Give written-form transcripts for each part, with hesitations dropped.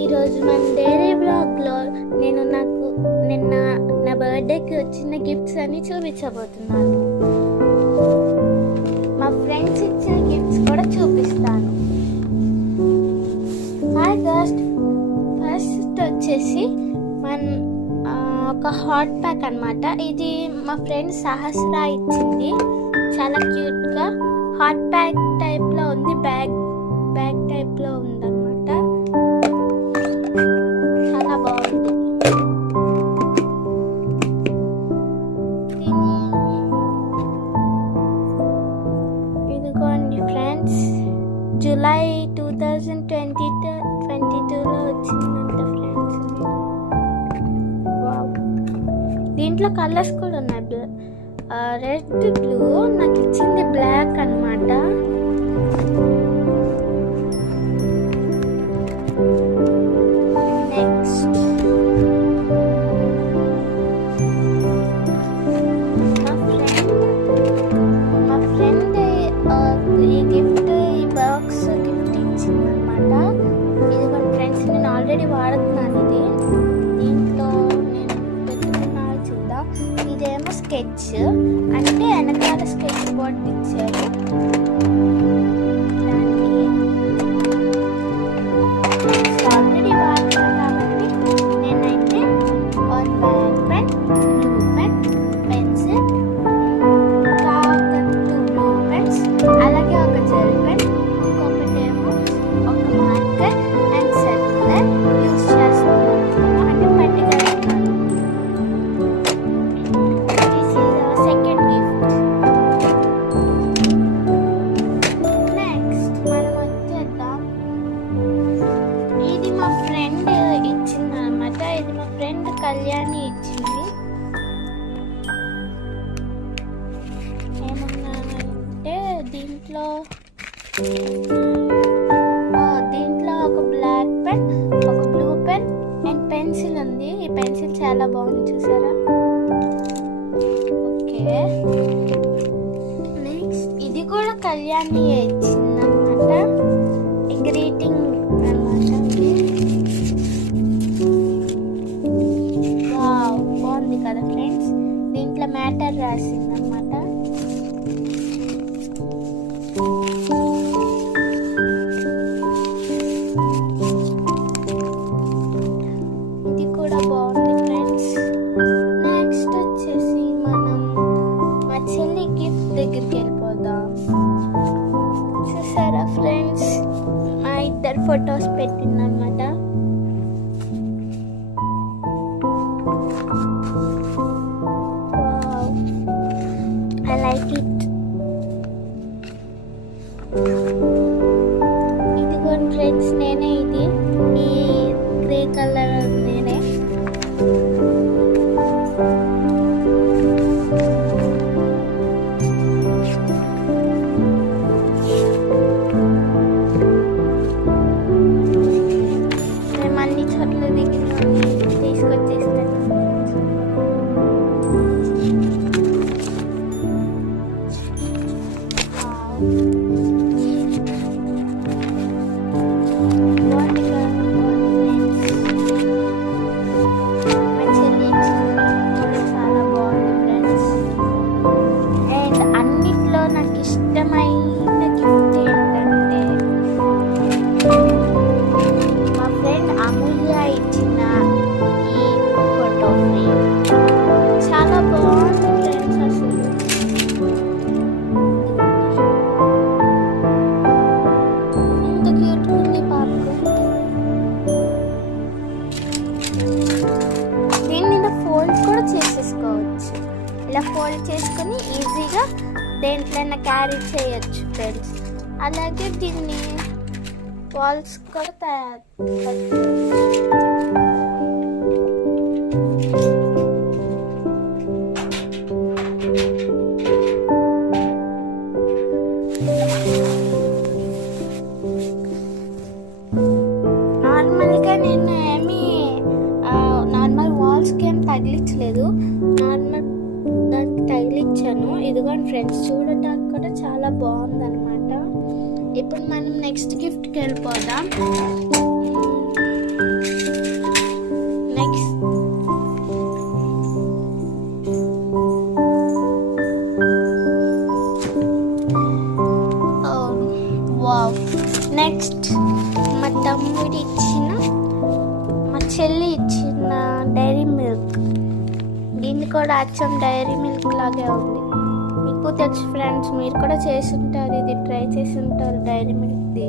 ఈరోజు మన డైరీ బ్లాగ్లో నేను నిన్న నా బర్త్డేకి వచ్చిన గిఫ్ట్స్ అని చూపించబోతున్నాను. మా ఫ్రెండ్స్ ఇచ్చిన గిఫ్ట్స్ కూడా చూపిస్తాను. ఫస్ట్ వచ్చేసి ఒక హాట్ ప్యాక్ అన్నమాట. ఇది మా ఫ్రెండ్ సహస్ర ఇచ్చింది. చాలా క్యూట్గా హాట్ ప్యాక్ టైప్లో ఉంది, బ్యాగ్ టైప్లో ఉందన్నమాట. చాలా బాగుంది. ఇదిగోండి ఫ్రెండ్స్, జూలై 2022లో వచ్చిందంట ఫ్రెండ్స్. వావ్, దీంట్లో కలర్స్ కూడా ఉన్నాయి. రెడ్, బ్లూ, నాకు ఇచ్చింది బ్లాక్ అన్నమాట. నెక్స్ట్ మా ఫ్రెండ్ ఈ గిఫ్ట్, ఈ బాక్స్ గిఫ్ట్ ఇచ్చిందనమాట. ఇది మన ఫ్రెండ్స్, నేను ఆల్రెడీ వాడుతున్నాను. దీంట్లో నేను పెట్టుకున్నా చూద్దాం. ఇదేమో స్కెచ్, అంటే వెనకాల స్కెచ్ బోర్డ్ ఇచ్చారు. ఆల్రెడీ వాడుతాను కాబట్టి నేనైతే ఒక black pen, blue pen, pencil, ఇంకా ఒక 2 బ్లూ పెన్స్, అలాగే ఒక జెల్ పెన్, ఇంకొకటేమో ఒక మార్కర్ అండ్ సర్కులర్ యూజ్ చేస్తున్నాను, అంటే పట్టుకెళ్తున్నాను. This is our second gift. Next మనం వచ్చేద్దాం. ఇది మా ఫ్రెండ్ ఇచ్చింది అనమాట. ఇది మా ఫ్రెండ్ కళ్యాణి ఇచ్చింది. ఏమన్నానంటే దీంట్లో ఒక బ్లాక్ పెన్, ఒక బ్లూ పెన్ అండ్ పెన్సిల్ ఉంది. ఈ పెన్సిల్ చాలా బాగుంది, చూసారా? ఓకే, నెక్స్ట్ ఇది కూడా కళ్యాణి ఇచ్చింది అనమాట. గ్రీటింగ్ అనమాట. వావ్, బాగుంది కదా ఫ్రెండ్స్. దీంట్లో మ్యాటర్ రాసింది అనమాట. ఇది కూడా బాగుంది ఫ్రెండ్స్. నెక్స్ట్ వచ్చేసి మనం మా చెల్లి గిఫ్ట్ దగ్గరికి వెళ్ళిపోదాం. చూసారా ఫ్రెండ్స్, మా ఇద్దరు ఫొటోస్ పెట్టిందనమాట. I like it. ఇదిగోండి ఫ్రెండ్స్, నేనే ఇది, ఈ గ్రే కలర్ నేనే. మేము అన్ని చోట్ల దిగిన తీసుకొచ్చేసినట్టు. చాలా బాగుంది ఫ్రెండ్స్. అండ్ అన్నిట్లో నాకు ఇష్టమైన గిఫ్ట్ ఏంటంటే మా ఫ్రెండ్ అమూల్య ఇచ్చిన ఈ ఫోటో ఫ్రేమ్. చాలా బాగుంది ఫ్రెండ్స్. అసలు ఎంత క్యూట్ ఉంది పాపకు. దీన్ని ఇలా ఫోల్డ్ కూడా చేసేసుకోవచ్చు. ఇలా ఫోల్డ్ చేసుకొని ఈజీగా దేంట్లైనా క్యారీ చేయొచ్చు ఫ్రెండ్స్. అలాగే దీన్ని వాల్స్ కూడా తయారు. నార్మల్గా నేను నార్మల్ వాల్స్కి ఏం తగిలించలేదు, నార్మల్ దానికి తగిలించాను. ఇదిగోండి ఫ్రెండ్స్, చూడటానికి కూడా చాలా బాగుందన్నమాట. ఇప్పుడు మనం నెక్స్ట్ గిఫ్ట్కి వెళ్ళిపోదాం. నెక్స్ట్ వావ్, నెక్స్ట్ మా తమ్ముడు ఇచ్చిన, మా చెల్లి ఇచ్చిన డైరీ మిల్క్. దీన్ని కూడా అచ్చం డైరీ మిల్క్ లాగే ఉంది. మీకు తెలుసు ఫ్రెండ్స్, మీరు కూడా చేసి ఉంటారు, ఇది ట్రై చేసి ఉంటారు డైరీ మిల్క్ది.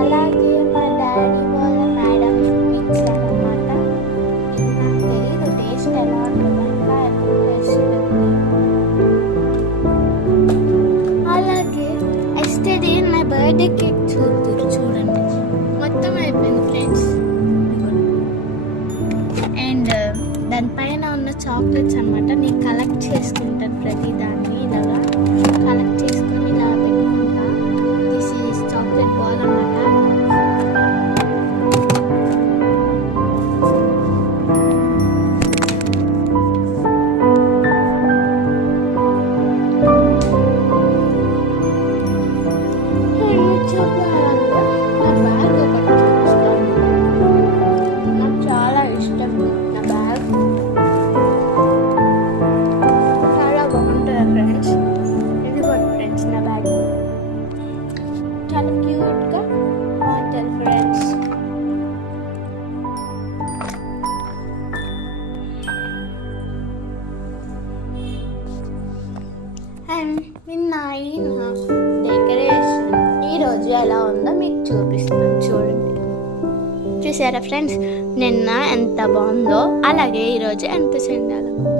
అలాగే మా డాడీ వాళ్ళ మేడం ఇచ్చారనమాట. ఇది నాకు తెలియదు టేస్ట్ ఎలా ఉంటుందో, ఇంకా ఎప్పుడు టేస్ట్ చేయలేదు. అలాగే ఎస్టర్డే నా బర్త్డే కేక్ చూడండి, మొత్తం అయిపోయింది ఫ్రెండ్స్. అండ్ దానిపైన ఉన్న చాక్లెట్స్ అనమాట. నేను కలెక్ట్ చేసుకుంటాను ప్రతి దాన్ని, ఇలాగా కలెక్ట్ చేసుకొని ఇలా పెట్టుకుంటా. దిస్ ఈజ్ చాక్లెట్ బాల్ అనమాట. చాలా క్యూట్గా బాగుంటుంది ఫ్రెండ్స్. అండ్ నా డెకరేషన్ ఈరోజు ఎలా ఉందో మీకు చూపిస్తాను చూడండి. చూసారా ఫ్రెండ్స్, నిన్న ఎంత బాగుందో అలాగే ఈరోజు ఎంత చెండాలో ఉందో.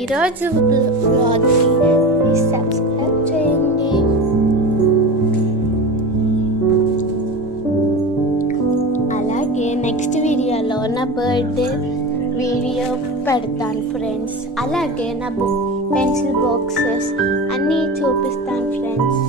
ఈరోజు బ్లాగ్ని సబ్స్క్రైబ్ చేయండి. అలాగే నెక్స్ట్ వీడియోలో నా బర్త్డే వీడియో పెడతాను ఫ్రెండ్స్. అలాగే నా పెన్సిల్ బాక్సెస్ అన్నీ చూపిస్తాను ఫ్రెండ్స్.